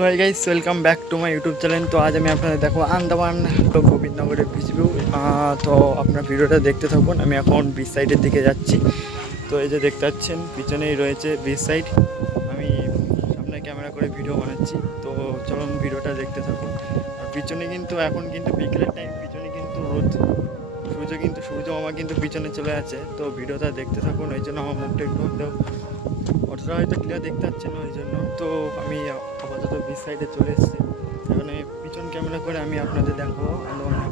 তো hi guys welcome back to my YouTube channel তো আজ আমি আপনাদের দেখো আন্দামান তো গোবিন্দনগরের বিচ ভিউ তো আপনার ভিডিওটা দেখতে থাকুন, আমি এখন বিচ সাইডের দিকে যাচ্ছি। তো এই যে দেখতে পাচ্ছেন, পিছনেই রয়েছে বিচ সাইড আমি সামনে ক্যামেরা করে ভিডিও বানাচ্ছি, তো চলুন ভিডিওটা দেখতে থাকুন। আর পিছনে কিন্তু, এখন কিন্তু বিকেলের টাইম পিছনে কিন্তু রোদ। সূর্য কিন্তু, সূর্য আমার কিন্তু পিছনে চলে আছে। তো ভিডিওটা দেখতে থাকুন ওই জন্য আমার মুখটা একটু অতটা হয়তো ক্লিয়ার দেখতে পাচ্ছেন ওই জন্য। তো আমি আপাতত বিচ সাইডে চলে এসেছি। এখানে পিছন ক্যামেরা করে আমি আপনাদের দেখাবো। অনেকগুলো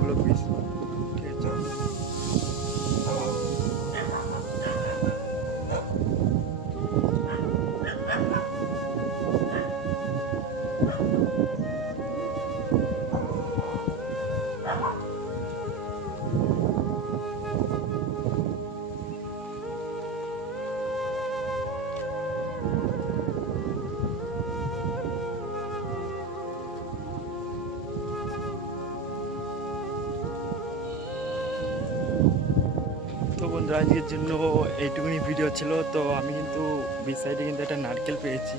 বন্ধুরা আজকের জন্য এইটুকুনি ভিডিও ছিল, তো আমি কিন্তু সাইডে কিন্তু একটা নারকেল পেয়েছি।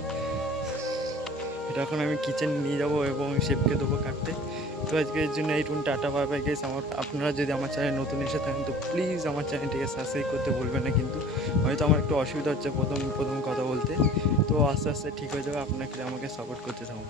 এটা এখন আমি কিচেন নিয়ে যাব এবং শেফকে দেবো কাটতে। তো আজকের জন্য এইটুকুনি, টাটা বাই বাই গেস আমার আপনারা যদি আমার চ্যানেল নতুন এসে থাকেন, তো প্লিজ আমার চ্যানেলটিকে সাবস্ক্রাইব করতে বলবেন না কিন্তু। হয়তো আমার একটু অসুবিধা হচ্ছে প্রথম প্রথম কথা বলতে। তো আস্তে আস্তে ঠিক হয়ে যাবে। আপনাকে আমাকে সাপোর্ট করতে থাকুন।